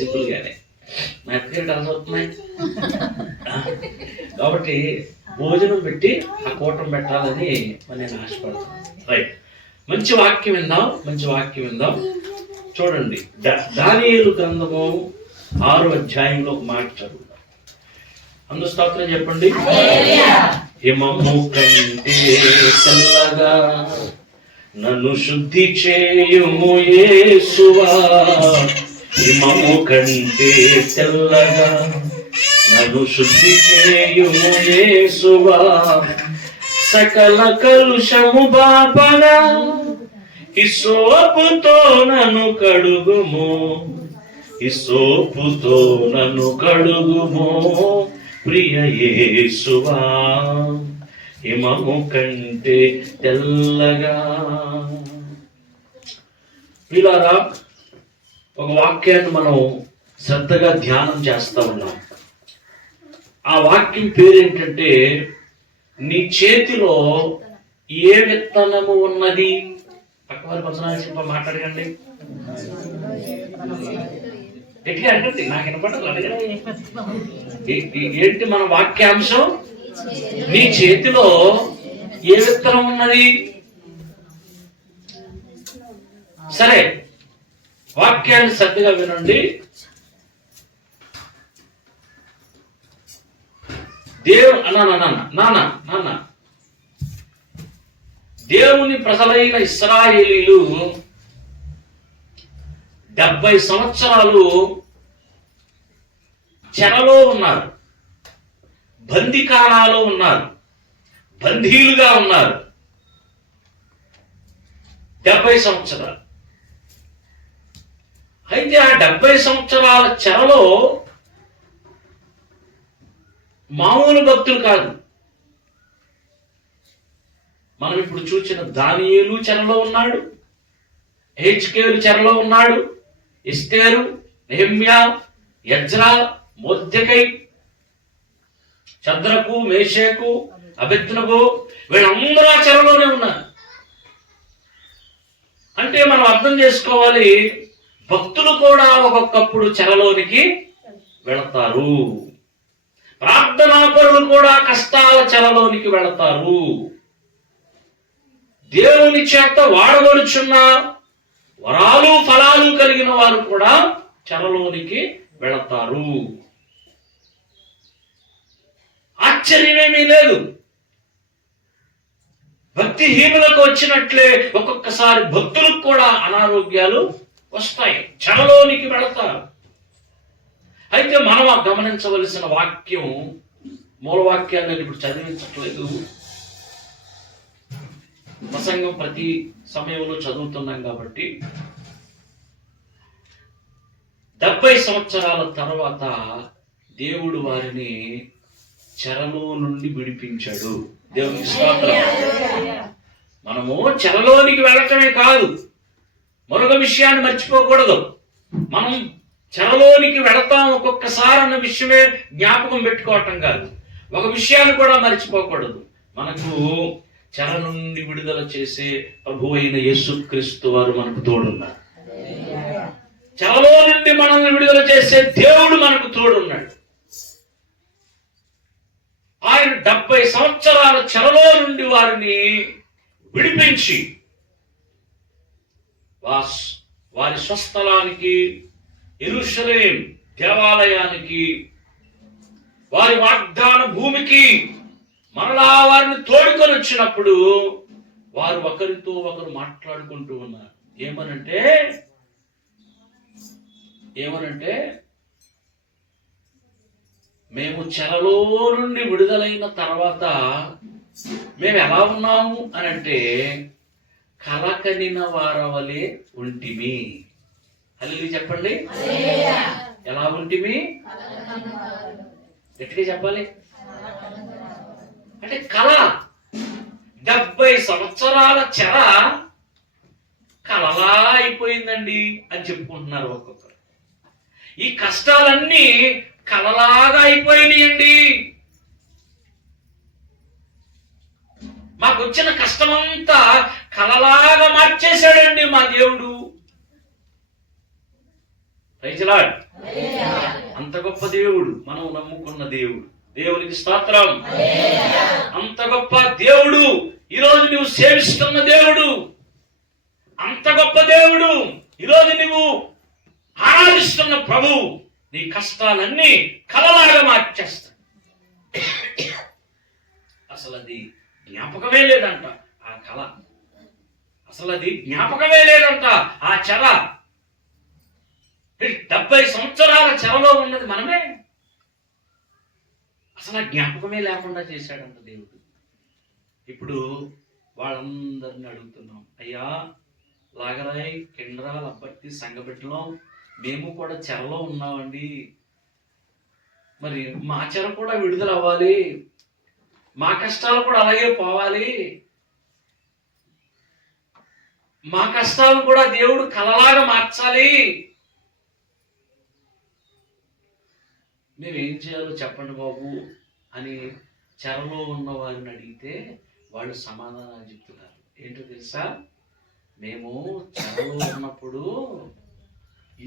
సింపుల్గానే నా ఎక్కడికి కలిసి వస్తున్నాయి. కాబట్టి భోజనం పెట్టి ఆ కూటం పెట్టాలని నేను ఆశపడతాను. రైట్, మంచి వాక్యం విందాం. చూడండి, దానియేలు గ్రంథము 6వ అధ్యాయంలో ఒక మాట చదువుతాం. అందరూ స్తోత్రం చెప్పండి. హిమము కంటే తెల్లగా నన్ను శుద్ధి చేయుము యేసువా, హిమము కంటే తెల్లగా నన్ను శుద్ధి చేయుము యేసువా, సకల కలుషము బాపగా హిస్సోపుతో నన్ను కడుగుము, హిస్సోపుతో నన్ను కడుగుము ప్రియ యేసువా, హిమము కంటే తెల్లగా. ప్రియులారా, ఒక వాక్యాన్ని మనం శ్రద్ధగా ధ్యానం చేస్తా ఉన్నాం. ఆ వాక్యం పేరేంటంటే, నీ చేతిలో ఏ విత్తనము ఉన్నది? పక్కవారి పర్సనాలిటీ మాట్లాడకండి, గట్టిగా అడగండి, నాకు వినపడాలి, అడగండి. ఏంటి మన వాక్యాంశం? నీ చేతిలో ఏ విత్తనం ఉన్నది? సరే, వాక్యాన్ని శ్రద్ధగా వినండి. నాన్న దేవుని ప్రజలైన ఇశ్రాయేలీలు 70 సంవత్సరాలు చెరలో ఉన్నారు, బందీఖానాలో ఉన్నారు, బందీలుగా ఉన్నారు. 70 సంవత్సరాలు. అయితే ఆ 70 సంవత్సరాల చెరలో మామూలు భక్తులు కాదు. మనం ఇప్పుడు చూసిన దానియేలు చెరలో ఉన్నాడు, హెజ్కేలు చెరలో ఉన్నాడు, ఎస్తేరు, నెహెమ్యా, ఎజ్రా, మొర్దెకై, షద్రకు, మేషకు, అబేద్నెగో, వీళ్ళందరూ ఆ చెరలోనే ఉన్నారు. అంటే మనం అర్థం చేసుకోవాలి, భక్తులు కూడా ఒక్కొక్కప్పుడు చెరలోనికి వెళతారు. ప్రార్థనాపరులు కూడా కష్టాల చెరలోనికి వెళతారు. దేవుని చేత వాడబడుచున్న వరాలు ఫలాలు కలిగిన వారు కూడా చెరలోనికి వెళతారు. ఆశ్చర్యమేమీ లేదు. భక్తిహీనులకు వచ్చినట్లే ఒక్కొక్కసారి భక్తులకు కూడా అనారోగ్యాలు వస్తాయి, చెరలోనికి వెళతారు. అయితే మనం గమనించవలసిన వాక్యం, మూలవాక్యాన్ని ఇప్పుడు చదివించట్లేదు, ప్రసంగం ప్రతి సమయంలో చదువుతున్నాం కాబట్టి, 70 సంవత్సరాల తర్వాత దేవుడు వారిని చెరలో నుండి విడిపించాడు. దేవునికి స్తోత్రం. మనము చెరలోనికి వెళ్ళటమే కాదు, మరొక విషయాన్ని మర్చిపోకూడదు. మనం చెరలోనికి వెళతాం ఒక్కొక్కసారి అన్న విషయమే జ్ఞాపకం పెట్టుకోవటం కాదు, ఒక విషయాన్ని కూడా మర్చిపోకూడదు. మనకు చెర నుండి విడుదల చేసే ప్రభు అయిన యేసుక్రీస్తు వారు మనకు తోడున్నారు. చెరలో నుండి మనల్ని విడుదల చేసే దేవుడు మనకు తోడున్నాడు. ఆయన 70 సంవత్సరాల చెరలో నుండి వారిని విడిపించి వారి స్వస్థలానికి, యెరూషలేం దేవాలయానికి, వారి వాగ్దాన భూమికి మరలా వారిని తోడుకొని వచ్చినప్పుడు వారు ఒకరితో ఒకరు మాట్లాడుకుంటూ ఉన్నారు. ఏమనంటే మేము చెరలో నుండి విడుదలైన తర్వాత మేము ఎలా ఉన్నాము అని అంటే, కలకనిన వారవలే ఉంటిమి. హల్లెలూయా చెప్పండి. ఎలా ఉంటిమి? గట్టిగా చెప్పాలి. అంటే కళ, 70 సంవత్సరాల చెర కలలా అయిపోయిందండి అని చెప్పుకుంటున్నారు ఒక్కొక్కరు. ఈ కష్టాలన్నీ కలలాగా అయిపోయినాయండి, మాకు వచ్చిన కష్టమంతా కలలాగా మార్చేశాడండి మా దేవుడు. Praise Lord. అంత గొప్ప దేవుడు మనం నమ్ముకున్న దేవుడు. దేవునికి స్తోత్రం. అంత గొప్ప దేవుడు ఈరోజు నువ్వు సేవిస్తున్న దేవుడు. అంత గొప్ప దేవుడు ఈరోజు నువ్వు ఆరాధిస్తున్న ప్రభు నీ కష్టాలన్నీ కలలాగా మార్చేస్తాడు. అసలు అది జ్ఞాపకమే లేదంట ఆ కళ. అసలు అది జ్ఞాపకమే లేదంట ఆ చెర. 70 సంవత్సరాల చెరలో ఉన్నది మనమే. అసలు ఆ జ్ఞాపకమే లేకుండా చేశాడంట దేవుడు. ఇప్పుడు వాళ్ళందరినీ అడుగుతున్నాం, అయ్యా లాగరాయ్, కిండ్రా, లబ్బర్తి, సంగబెట్టలో మేము కూడా చెరలో ఉన్నామండి. మరి మా చెర కూడా విడుదల అవ్వాలి, మా కష్టాలు కూడా అలాగే పోవాలి, మా కష్టాలు కూడా దేవుడు కలలాగా మార్చాలి. మేమేం చేయాలో చెప్పండి బాబు అని చెరలో ఉన్న వారిని అడిగితే వాళ్ళు సమాధానాలు చెప్తున్నారు. ఏంటో తెలుసా, మేము చెరలో ఉన్నప్పుడు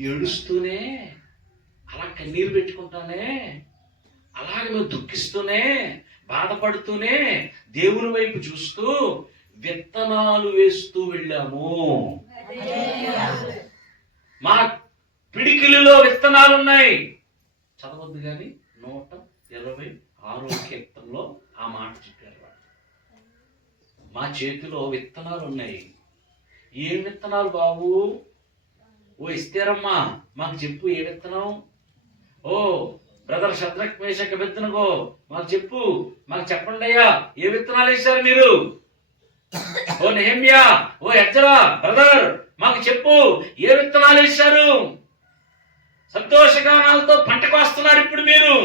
ఏడుస్తూనే, అలా కన్నీరు పెట్టుకుంటానే, అలాగే మేము దుఃఖిస్తూనే, బాధపడుతూనే, దేవుని వైపు చూస్తూ విత్తనాలు వేస్తూ వెళ్ళాము. మా పిడికిలిలో విత్తనాలు ఉన్నాయి. చదవద్దు కానీ 126వ కీర్తనలో ఆ మాట చెప్పారు వాళ్ళు. మా చేతిలో విత్తనాలు ఉన్నాయి. ఏం విత్తనాలు బాబు? ఓ ఇస్తేరమ్మా మాకు చెప్పు, ఏ విత్తనం? ఓ బ్రదర్ శద్రక్, మేషక్, అబేద్నెగో మాకు చెప్పు, మాకు చెప్పండి అయ్యా, ఏ విత్తనాలు వేశారు మీరు? ఓ నెహెమ్యా, ఓ ఎజ్రా బ్రదర్ మాకు చెప్పు, ఏ విత్తనాలు వేశారు? సంతోషగానాలతో పంట కోస్తున్నారు ఇప్పుడు మీరు.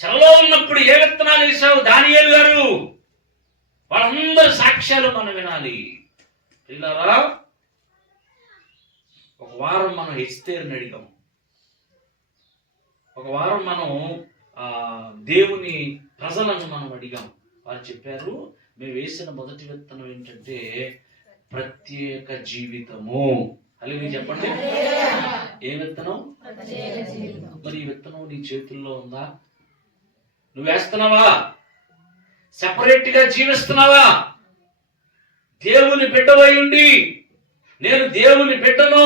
చెరలో ఉన్నప్పుడు ఏ విత్తనాలు వేశావు దానియేలు గారు? వాళ్ళందరూ సాక్ష్యాలు మనం వినాలి. పిల్లరా, ఒక వారం మనం ఎస్తేరుని అడిగాం. ఒక వారం మనం దేవుని ప్రజలను మనం అడిగాం. వారు చెప్పారు, మేము వేసిన మొదటి విత్తనం ఏంటంటే ప్రత్యేక జీవితము. అలాగే చెప్పండి, ఏ విత్తనం? మరి ఈ విత్తనం నీ చేతుల్లో ఉందా? నువ్వు వేస్తున్నావా? సెపరేట్ గా జీవిస్తున్నావా? దేవుని బిడ్డవై ఉండి నేను దేవుని బిడ్డను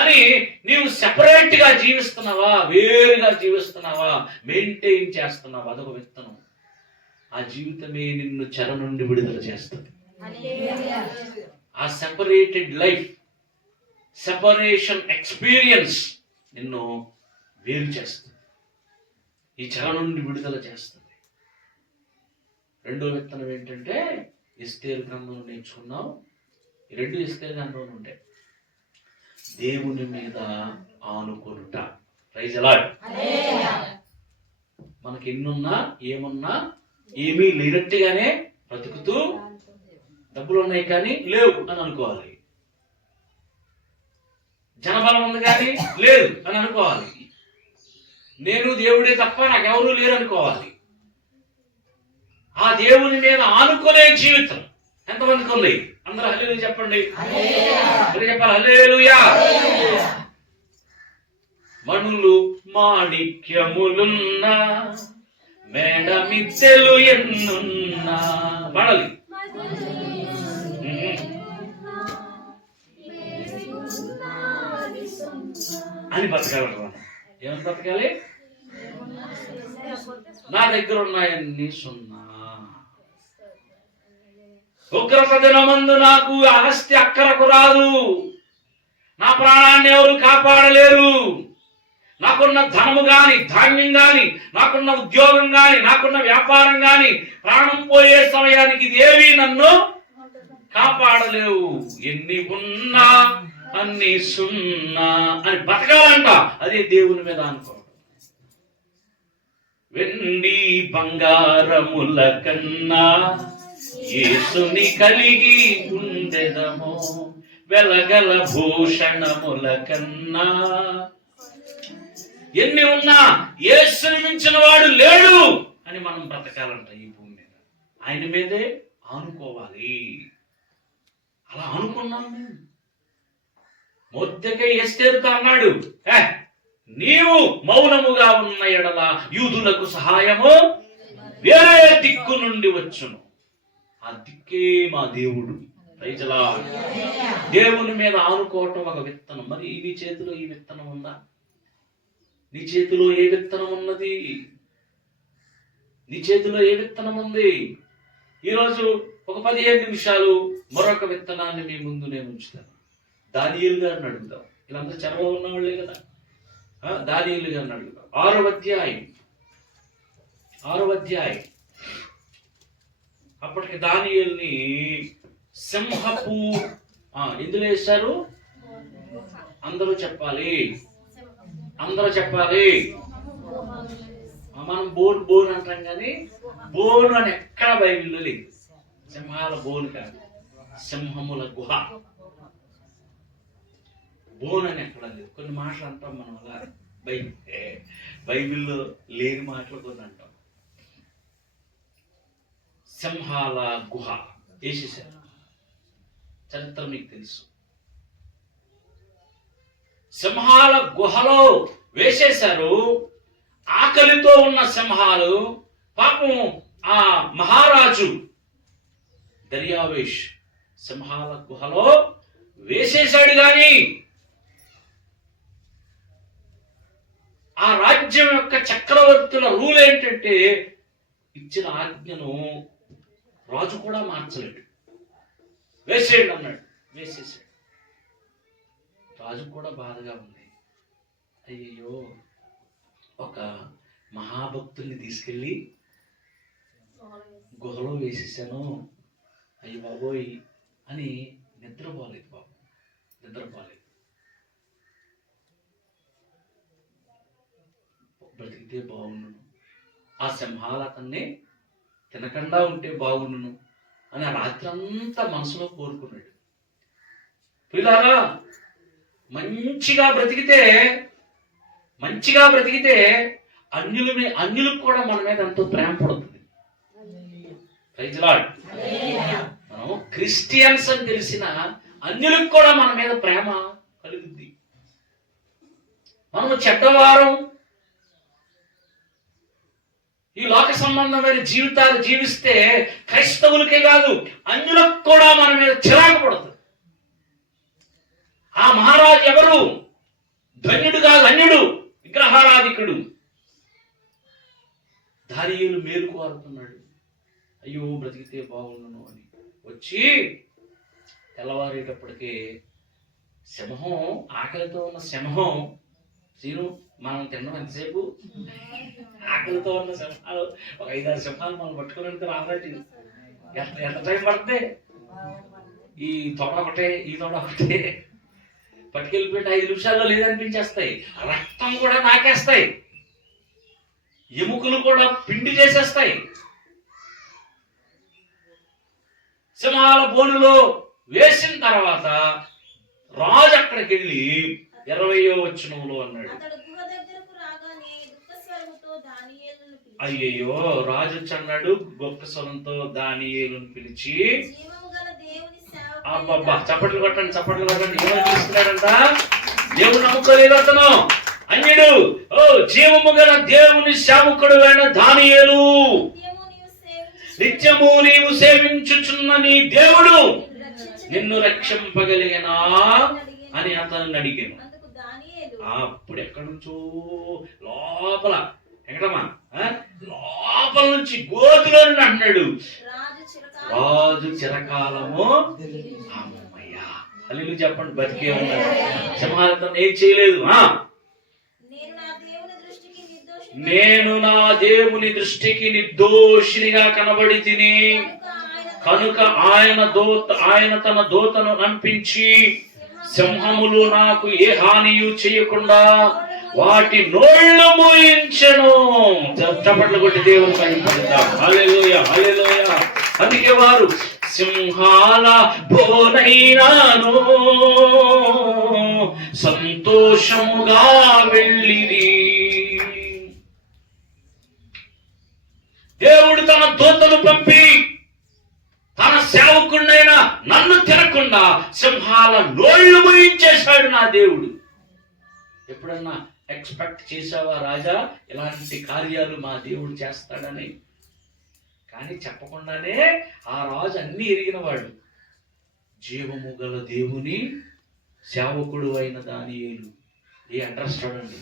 అని నీవు సెపరేట్ గా జీవిస్తున్నావా? వేరుగా జీవిస్తున్నావా? మెయింటైన్ చేస్తున్నావా? అదొక విత్తనం. ఆ జీవితమే నిన్ను చెర నుండి విడుదల చేస్తుంది. ఆ సెపరేటెడ్ లైఫ్, సెపరేషన్ ఎక్స్పీరియన్స్ నిన్ను వేరు చేస్తుంది, ఈ చెర నుండి విడుదల చేస్తుంది. రెండో విత్తనం ఏంటంటే ఎస్తేరు గ్రంథంలో నేర్చుకున్నాం. ఈ 2 ఎస్తేరు గ్రంథంలో ఉంటాయి. దేవుని మీద ఆనుకొనుట. Praise lord. మనకి ఎన్నున్నా ఏమున్నా ఏమీ లేనట్టుగానే బ్రతుకుతూ, డబ్బులు ఉన్నాయి కానీ లేవు అని అనుకోవాలి, జనబలం ఉంది కానీ లేదు అని అనుకోవాలి, నేను దేవుడే తప్ప నాకెవరూ లేరు అనుకోవాలి. ఆ దేవుని మీద ఆనుకునే జీవితం ఎంతమందికి ఉంది? అందరూ హల్లెలూయా చెప్పండి. చెప్పాలి హల్లెలూయా. మణులు మాణిక్యములున్నా, మేడమిద్దెలు ఎన్నున్నా, పాడాలి. అని బతకాలి. ఏమని బతకాలి? నా దగ్గర ఉన్నాయన్నీ సున్నా. ఉగ్రత దినమందు నాకు ఆస్తి అక్కరకు రాదు, నా ప్రాణాన్ని ఎవరు కాపాడలేరు. నాకున్న ధనము గాని, ధాన్యం గాని, నాకున్న ఉద్యోగం గాని, నాకున్న వ్యాపారం గాని ప్రాణం పోయే సమయానికి ఇదేవి నన్ను కాపాడలేవు. ఎన్ని ఉన్నా అన్ని సున్నా అని బతకాలంట. అదే దేవుని మీద అనుకోవడం. వెండి బంగారముల కన్నా యేసుని కలిగి ఉండెదము, వెలగల భూషణముల కన్నా. ఎన్ని ఉన్నా యేసుని మించిన వాడు లేడు అని మనం బ్రతకాలంట ఈ భూమి మీద. ఆయన మీదే ఆనుకోవాలి. అలా అనుకున్నాం మేము. మొర్దెకై ఎస్తేరుతో అన్నాడు, నీవు మౌనముగా ఉన్న ఎడల యూదులకు సహాయము వేరే దిక్కు నుండి వచ్చును. ఆ దిక్కే మా దేవుడు. ప్రైజలా. దేవుని మీద ఆనుకోవటం ఒక విత్తనం. మరి నీ చేతిలో ఈ విత్తనం ఉందా? నీ చేతిలో ఏ విత్తనం ఉన్నది? నీ చేతిలో ఏ విత్తనం ఉంది? ఈరోజు ఒక 15 నిమిషాలు మరొక విత్తనాన్ని మీ ముందు నేను ఉంచుతాను. దానియేలు గారిని అడుగుతాం. వీళ్ళందరూ చెరలో ఉన్నవాళ్ళే కదా. దానియేలు గారిని అడుగుతాం. 6వ అధ్యాయం. అప్పటికి దానియేలుని సింహపు ఎందులో వేశారు? అందరూ చెప్పాలి. మనం బోన్ అంటాం కానీ బోన్ అని ఎక్కడ బైబిల్లో లేదు. సింహాల బోన్ కాదు, సింహముల గుహ. బోన్ అని ఎక్కడ లేదు. కొన్ని మాటలు అంటాం మనం అలా, బైబిల్లో లేని మాటలు కొన్ని అంటాం. సింహాల గుహ వేసేసారు. చరిత్ర మీకు తెలుసు. సింహాల గుహలో వేసేశారు. ఆకలితో ఉన్న సింహాలు. పాపం ఆ మహారాజు దర్యావేష్ సింహాల గుహలో వేసేశాడు. గాని ఆ రాజ్యం యొక్క చక్రవర్తుల రూల్ ఏంటంటే, ఇచ్చిన ఆజ్ఞను రాజు కూడా మార్చలేడు. వేసేయండి అన్నాడు, వేసేసాడు. రాజు కూడా బాధగా ఉంది. అయ్యో, ఒక మహాభక్తుల్ని తీసుకెళ్ళి గుహలో వేసేసాను, అయ్యి బాబోయ్ అని నిద్రపోలేదు. బాబు నిద్రపోలేదు. బ్రతికితే బాగుండును, ఆ సింహాలు అతన్ని తినకుండా ఉంటే బాగుండును అని ఆ రాత్రి అంతా మనసులో కోరుకున్నాడు. పిల్లారా, మంచిగా బ్రతికితే అన్యులకు కూడా మన మీద ఎంతో ప్రేమ పడుతుంది. Praise lord. మనం క్రిస్టియన్స్ అని తెలిసిన అన్యులకు కూడా మన మీద ప్రేమ కలుగుద్ది. మనము చెడ్డవారం, ఈ లోక సంబంధమైన జీవితాలు జీవిస్తే క్రైస్తవులకే కాదు అన్యులకు కూడా మన మీద చిరాకు పడుతుంది. ఆ మహారాజు ఎవరు? ధన్యుడు కాదు, అన్యుడు, విగ్రహారాధికుడు. దానియేలు మేలు కోరుతున్నాడు. అయ్యో, బ్రతికితే బాగుండును అని వచ్చి తెల్లవారేటప్పటికే సింహం, ఆకలితో ఉన్న సింహం, మనం తిన్నాం ఎంతసేపు? ఆకలితో ఉన్న సింహాలు ఒక 5-6 సింహాలు మనం పట్టుకుని రాబట్టి ఎంత టైం పడుతుంది? ఈ తోడ ఒకటే పట్టుకెళ్ళిపోయి 5 నిమిషాల్లో లేదనిపించేస్తాయి. రక్తం కూడా నాకేస్తాయి, ఎముకలు కూడా పిండి చేసేస్తాయి. సింహాల బోనులో వేసిన తర్వాత రాజు అక్కడికి వెళ్ళి 20వ వచనంలో అన్నాడు, అయ్యయ్యో, రాజు వచ్చి అన్నాడు గొప్ప స్వరంతో దానియేలును పిలిచి, అబ్బబ్బా, చప్పట్లు కొట్టండి. ఏమని పిలుస్తున్నాడంట? దేవుడు నమ్ముకోలేదు అతను, అన్యుడు. జీవము గల దేవుని సేవకుడు అయిన దానియేలు, నిత్యము నీవు సేవించుచున్న నీ దేవుడు నిన్ను రక్షింపగలిగినా అని అతను అడిగాను. అప్పుడు ఎక్కడి నుంచో లోపల నుంచి గోతులో అన్నాడు, రాజు చిరకాలము. అమ్మయ్యా, హల్లెలూయా చెప్పండి. బతికే ఉన్నాడు. సింహాలతో ఏం చేయలేదు. నేను నా దేవుని దృష్టికి నిర్దోషినిగా కనబడి తిని కనుక ఆయన తన దూతను పంపించి సింహములు నాకు ఏ హానియు చేయకుండా వాటి నోళ్ళు మూయించెను. చప్పట్లు కొట్టి దేవుని మహిమపడతాం. హల్లెలూయా, హల్లెలూయా. అందుకే వారు సింహాల బోనైనాను సంతోషముగా వెళ్ళిరి. దేవుడు తన దూతను పంపి తన సేవకుడైన నన్ను తినకుండా సింహాల నోళ్లు మూయించేశాడు నా దేవుడు. ఎప్పుడన్నా ఎక్స్పెక్ట్ చేసావా రాజా ఇలాంటి కార్యాలు మా దేవుడు చేస్తాడని? కానీ చెప్పకుండానే ఆ రాజు అన్ని ఎరిగినవాడు. జీవము గల దేవుని సేవకుడు అయిన దానియేలు. ఏ అడ్రస్ చూడండి.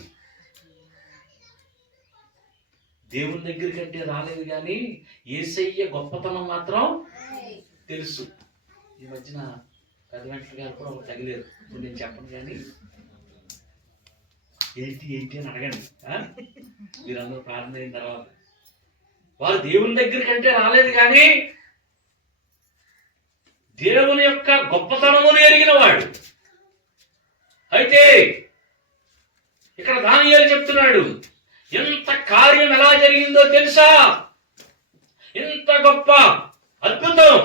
దేవుని దగ్గరికి అంటే రాలేదు కానీ యేసయ్య గొప్పతనం మాత్రం తెలుసు. ఈ మధ్యన కర్ణాటక గారు కూడా ఒక తగిలేరు. ఇప్పుడు నేను చెప్పను కానీ ఏంటి అని అడగండి. మీరందరూ ప్రార్థన అయిన తర్వాత వారు దేవుని దగ్గరికి అంటే రాలేదు కానీ దేవుని యొక్క గొప్పతనమును ఎరిగిన వాడు. అయితే ఇక్కడ దానియేలు చెప్తున్నాడు, ఎంత కార్యం ఎలా జరిగిందో తెలుసా? ఎంత గొప్ప అద్భుతం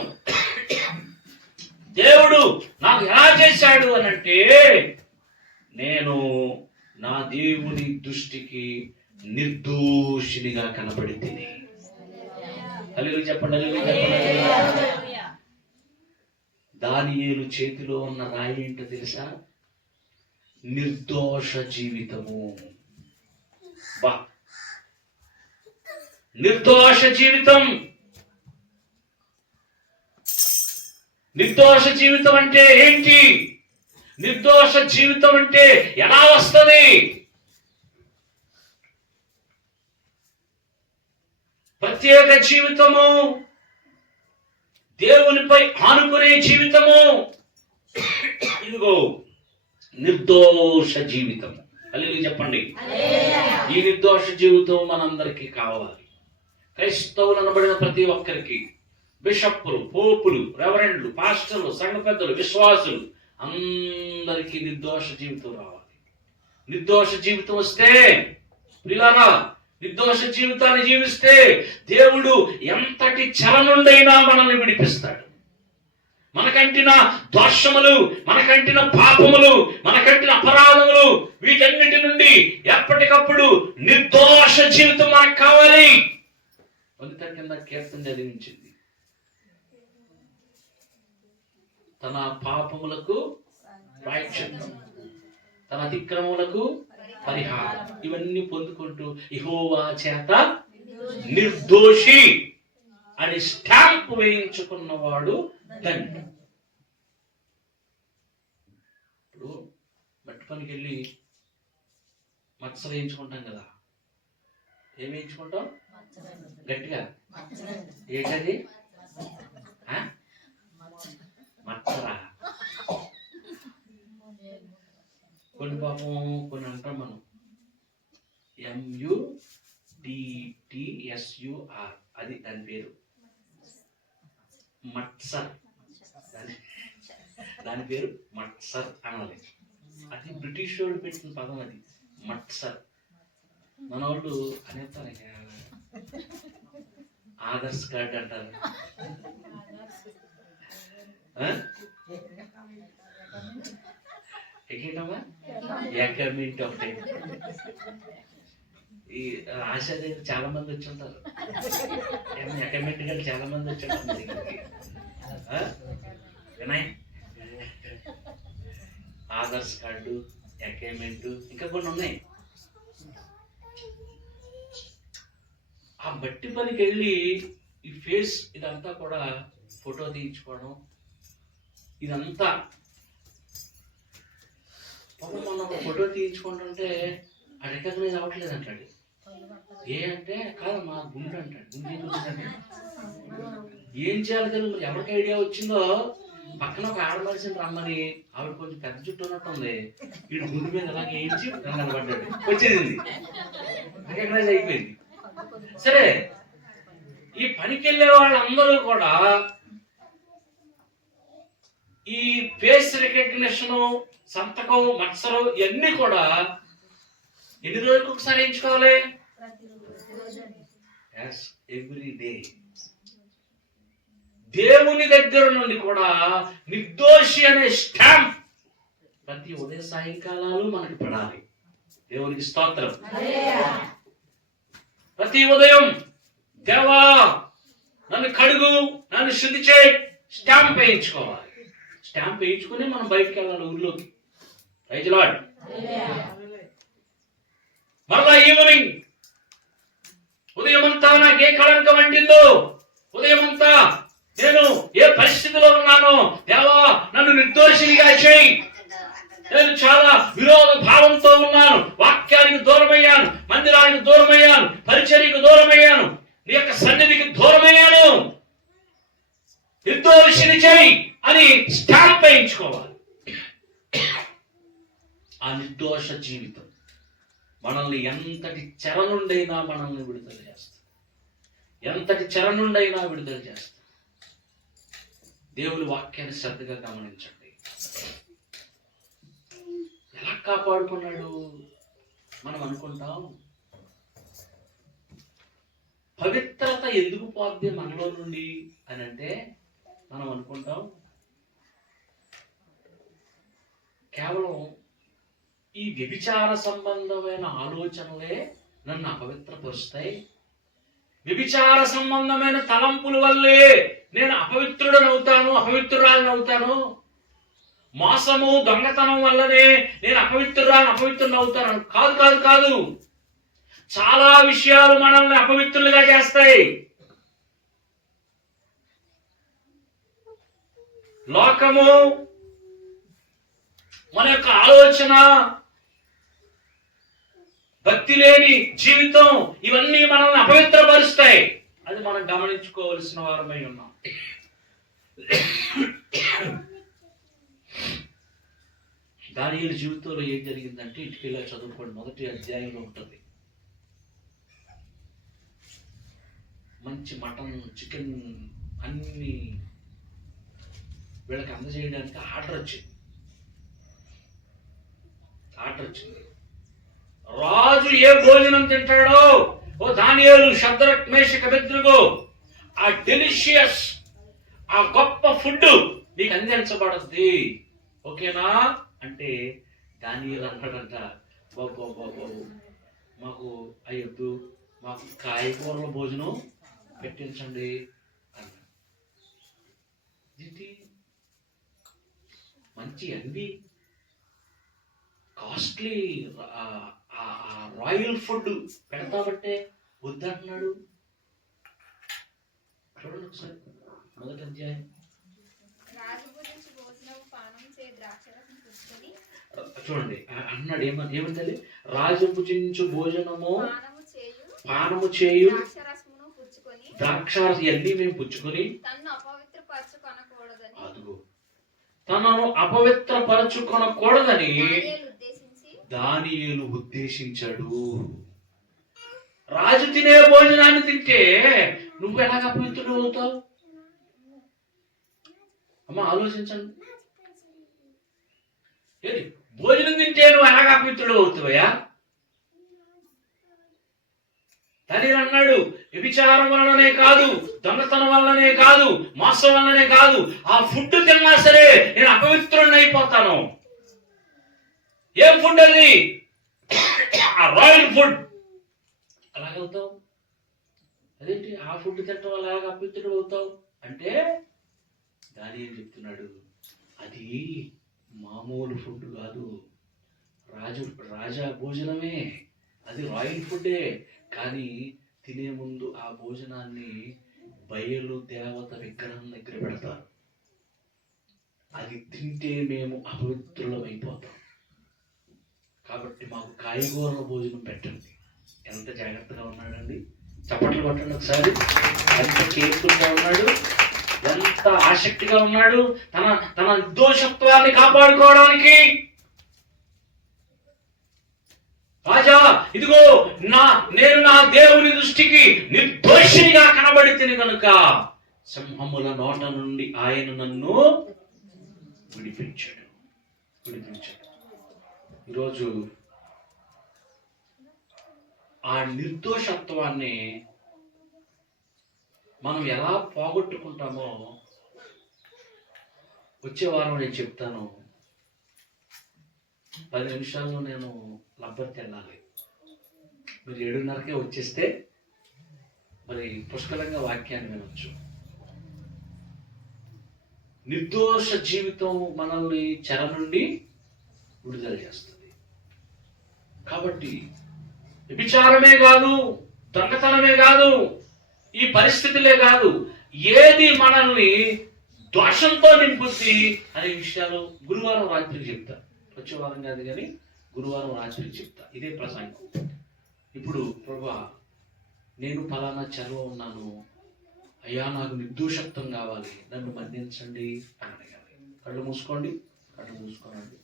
దేవుడు నాకు ఎలా చేశాడు అనంటే, నేను నా దేవుని దృష్టికి నిర్దోషినిగా కనబడి తిని. హల్లెలూయా చెప్పండి, హల్లెలూయా చెప్పండి. దానియేలు చేతిలో ఉన్న రాయి ఏంటో తెలుసా? నిర్దోష జీవితము. బా, నిర్దోష జీవితం. నిర్దోష జీవితం అంటే ఏంటి? నిర్దోష జీవితం అంటే ఎలా వస్తుంది? ప్రత్యేక జీవితము, దేవునిపై ఆనుకునే జీవితము. ఇదిగో నిర్దోష జీవితం. హల్లెలూయా చెప్పండి. ఈ నిర్దోష జీవితం మనందరికీ కావాలి. క్రైస్తవులు అనబడిన ప్రతి ఒక్కరికి, బిషప్పులు, పోపులు, రెవరెండ్లు, పాస్టర్లు, సంఘ పెద్దలు, విశ్వాసులు అందరికీ నిర్దోష జీవితం రావాలి. నిర్దోష జీవితం వస్తే ప్రియులారా, నిర్దోష జీవితాన్ని జీవిస్తే దేవుడు ఎంతటి చెర నుండైనా మనల్ని విడిపిస్తాడు. మనకంటిన దోషములు, మనకంటిన పాపములు, మనకంటిన అపరాధములు, వీటన్నిటి నుండి ఎప్పటికప్పుడు నిర్దోష జీవితం మనకు కావాలి. ఫలిత కింద కీర్తన చదివించింది, తన పాపములకు ప్రాయశ్చిత్తం, తన అతిక్రమములకు పరిహారం, ఇవన్నీ పొందుకుంటూ యెహోవా చేత నిర్దోషి అని స్టాంప్ వేయించుకున్నవాడు ధన్యుడు. ఇప్పుడు మట్టి పనికి వెళ్ళి మత్సలు వేయించుకుంటాం కదా. ఏం వేయించుకుంటాం? గట్టిగా ఏంటది? మత్సరా. కొన్ని పాపం కొన్ని అంటాం మనం, MUTTSUR, అది దాని పేరు మత్సర్. దాని పేరు మత్సర్ అనాలి. అది బ్రిటిష్ వాడు పెట్టిన పదం, అది మత్సర్. మన వాళ్ళు అనేస్తారు ఆధార్స్ కార్డ్ అంటారు. ఎకమెంట్ ఒకటి. ఈ ఆశా దగ్గర చాలా మంది వచ్చి ఉంటారు. ఎకమెంట్ గారు చాలా మంది వచ్చి ఉంటారు దగ్గరికి. వినాయ్, ఆధార్స్ కార్డు, అకైమెంట్, ఇంకా కొన్ని ఉన్నాయి. ఆ బట్టి పనికి వెళ్ళి ఈ ఫేస్ ఇదంతా కూడా ఫోటో తీయించుకోవడం, ఇదంతా మనం ఫోటో తీయించుకుంటుంటే ఆ రికగ్నైజ్ అవ్వట్లేదు అంటాడు. ఏ అంటే కాదు మా గుండె అంటాడు. గుండె ఏం చేయాలి తెలుగు. మరి ఎవరికి ఐడియా వచ్చిందో పక్కన ఒక ఆడ మనిషిని రమ్మని, ఆవిడ కొంచెం పెద్ద చుట్టూ ఉన్నట్టుంది, వీడు గుండె మీద అలాగే ఏంచి కనబడ్డాడు, వచ్చేది, రికగ్నైజ్ అయిపోయింది. సరే, ఈ పనికి వెళ్ళే వాళ్ళందరూ కూడా ఈ ఫేస్ రికగ్నిషన్, సంతకం, మత్సరం ఇవన్నీ కూడా ఎన్ని రోజులకు ఒకసారి వేయించుకోవాలి? Every day. దేవుని దగ్గర నుండి కూడా నిర్దోషి అనే స్టాంప్ ప్రతి ఉదయ సాయంకాలాలు మనకి పడాలి. దేవునికి స్తోత్రం. ప్రతి ఉదయం దేవా నన్ను కడుగు, నన్ను శుద్ధి చేయి, స్టాంప్ వేయించుకోవాలి. స్టాంప్ వేయించుకుని మనం బయటికి వెళ్ళాలి ఊర్లోకి. Praise Lord. మరలా ఈవినింగ్ ఉదయమంతా నాకు ఏ కళంకం అంటిందో, ఉదయమంతా నేను ఏ పరిస్థితిలో ఉన్నానో, దేవా నన్ను నిర్దోషినిగా చేయి. నేను చాలా విరోధ భావంతో ఉన్నాను, వాక్యానికి దూరమయ్యాను, మందిరానికి దూరమయ్యాను, పరిచర్యకు దూరమయ్యాను, నీ యొక్క సన్నిధికి దూరమయ్యాను, నిర్దోషిని చేయి అని స్టాంప్ వేయించుకోవాలి. ఆ నిర్దోష జీవితం మనల్ని ఎంతటి చెర నుండైనా మనల్ని విడుదల చేస్తుంది, ఎంతటి చెర నుండైనా విడుదల చేస్తుంది. దేవుని వాక్యాన్ని శ్రద్ధగా గమనించండి. ఎలా కాపాడుకున్నాడు? మనం అనుకుంటాం పవిత్రత ఎందుకు పోద్ది మనలో నుండి అని అంటే, మనం అనుకుంటాం కేవలం ఈ వ్యభిచార సంబంధమైన ఆలోచనలే నన్ను అపవిత్రపరుస్తాయి, వ్యభిచార సంబంధమైన తలంపుల వల్లే నేను అపవిత్రుడనవుతాను, అపవిత్రురాలనవుతాను, మోసము దొంగతనం వల్లనే నేను అపవిత్రుడనవుతాను. కాదు కాదు కాదు, చాలా విషయాలు మనల్ని అపవిత్రులుగా చేస్తాయి. లోకము, మన యొక్క ఆలోచన, భక్తి లేని జీవితం, ఇవన్నీ మనల్ని అపవిత్రపరుస్తాయి. అది మనం గమనించుకోవలసిన వారమై ఉన్నాం. దానియేలు జీవితంలో ఏం జరిగిందంటే, ఇటుకెళ్ళి చదువుకోండి, 1వ అధ్యాయంలో ఉంటుంది. మంచి మటన్, చికెన్ అన్ని వీళ్ళకి అందజేయడానికి ఆర్డర్ వచ్చింది. రాజు ఏ భోజనం తింటాడో, ఓ దానియేలు, షద్రక్, మేషక్, అబేద్నెగో, ఆ డెలిషియస్, ఆ గొప్ప ఫుడ్ నీకు అందించబడుద్ది, ఓకేనా అంటే దానియేలు అన్నాడంట, బాబు మాకు అయ్యొద్దు, మాకు కాయగూరల భోజనం పెట్టించండి అన్నాడు. మంచి అన్ని కాస్ట్లీ రాయల్ ఫుడ్ పెడతామంటే వద్దంటున్నాడు. చూడండి ఒకసారి 1వ అధ్యాయం. చూడండి అన్నాడు, ఏమంటే రాజు భుజించు భోజనము పానము చేయు ద్రాక్షారసం ఇవన్నీ మేము పుచ్చుకొని అదుగో తనను అపవిత్రపరచుకొనకూడదని దానియేలు ఉద్దేశించాడు. రాజు తినే భోజనాన్ని తింటే నువ్వు ఎలాగ అపవిత్రుడు అవుతావు? అమ్మ ఆలోచించండి. భోజనం తింటే నువ్వు ఎలాగ అపవిత్రుడు అవుతావయ్యా? దానియేలు అన్నాడు, వ్యభిచారం వలననే కాదు, దొంగతనం వల్లనే కాదు, మోసం వల్లనే కాదు, ఆ ఫుడ్ తిన్నా సరే నేను అపవిత్రుడిని అయిపోతాను. ఏం ఫుడ్ అది? ఆ రాయల్ ఫుడ్. అలాగవుతావు? అదేంటి ఆ ఫుడ్ తినటం వల్ల ఎలాగ అపవిత్రుడు అవుతావు అంటే, దానియేలు చెప్తున్నాడు, అది మామూలు ఫుడ్ కాదు, రాజా భోజనమే, అది రాయల్ ఫుడ్డే. కానీ తినే ముందు ఆ భోజనాన్ని బయలు దేవత విగ్రహం దగ్గర పెడతారు. అది తింటే మేము అపవిత్రులం అయిపోతాం. కాబట్టి మాకు కాయగూరల భోజనం పెట్టండి. ఎంత జాగ్రత్తగా ఉన్నాడండి! చప్పట్లు కొట్టండి ఒకసారి. ఎంత కేర్ఫుల్గా ఉన్నాడు, ఎంత ఆసక్తిగా ఉన్నాడు తన నిర్దోషత్వాన్ని కాపాడుకోవడానికి. రాజా, ఇదిగో నేను నా దేవుని దృష్టికి నిర్దోషినిగా కనబడితిని కనుక సింహముల నోట నుండి ఆయన నన్ను విడిపించాడు. ఈరోజు ఆ నిర్దోషత్వాన్ని మనం ఎలా పోగొట్టుకుంటామో వచ్చే వారం నేను చెప్తాను. 10 నిమిషాల్లో నేను లబ్బర్కి వెళ్ళాలి. మీరు 7:30కే వచ్చేస్తే మరి పుష్కలంగా వాక్యాన్ని వినొచ్చు. నిర్దోష జీవితం మనల్ని చెర నుండి విడుదల చేస్తుంది. కాబట్టి వ్యభిచారమే కాదు, దొంగతనమే కాదు, ఈ పరిస్థితులే కాదు, ఏది మనల్ని దోషంతో నింపుద్ది అనే విషయాలు గురువారం రాత్రికి చెప్తా. వచ్చే వారం కాదు కానీ గురువారం రాత్రికి చెప్తా. ఇదే ప్రసంగం. ఇప్పుడు ప్రభా, నేను ఫలానా చెరలో ఉన్నాను, అయ్యా నాకు నిర్దోషత్వం కావాలి, నన్ను మన్నించండి అని అడగాలి. కళ్ళు మూసుకోండి, కళ్ళు మూసుకోనండి,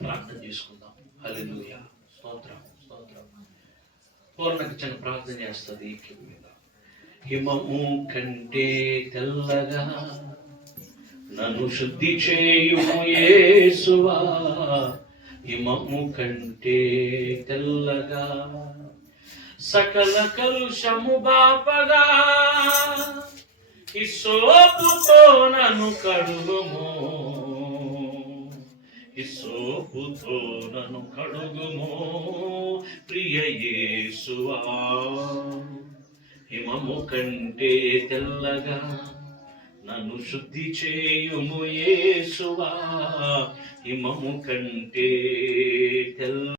ప్రార్థన చేసుకుందాం. హల్లెలూయా, స్తోత్రం, స్తోత్రం. పూర్ణకి చిన్న ప్రార్థన చేస్తుంది. హిమము కంటే తెల్లగా నన్ను శుద్ధి చేయుము యేసువా, హిమము కంటే తెల్లగా సకల కలుషము బాపగా హిస్సోపుతో నన్ను కడుగుము, హిస్సోపుతో నన్ను కడుగుము ప్రియ యేసువా. హిమము కంటే తెల్లగా నన్ను శుద్ధి చేయుము యేసువా, హిమము కంటే తెల్ల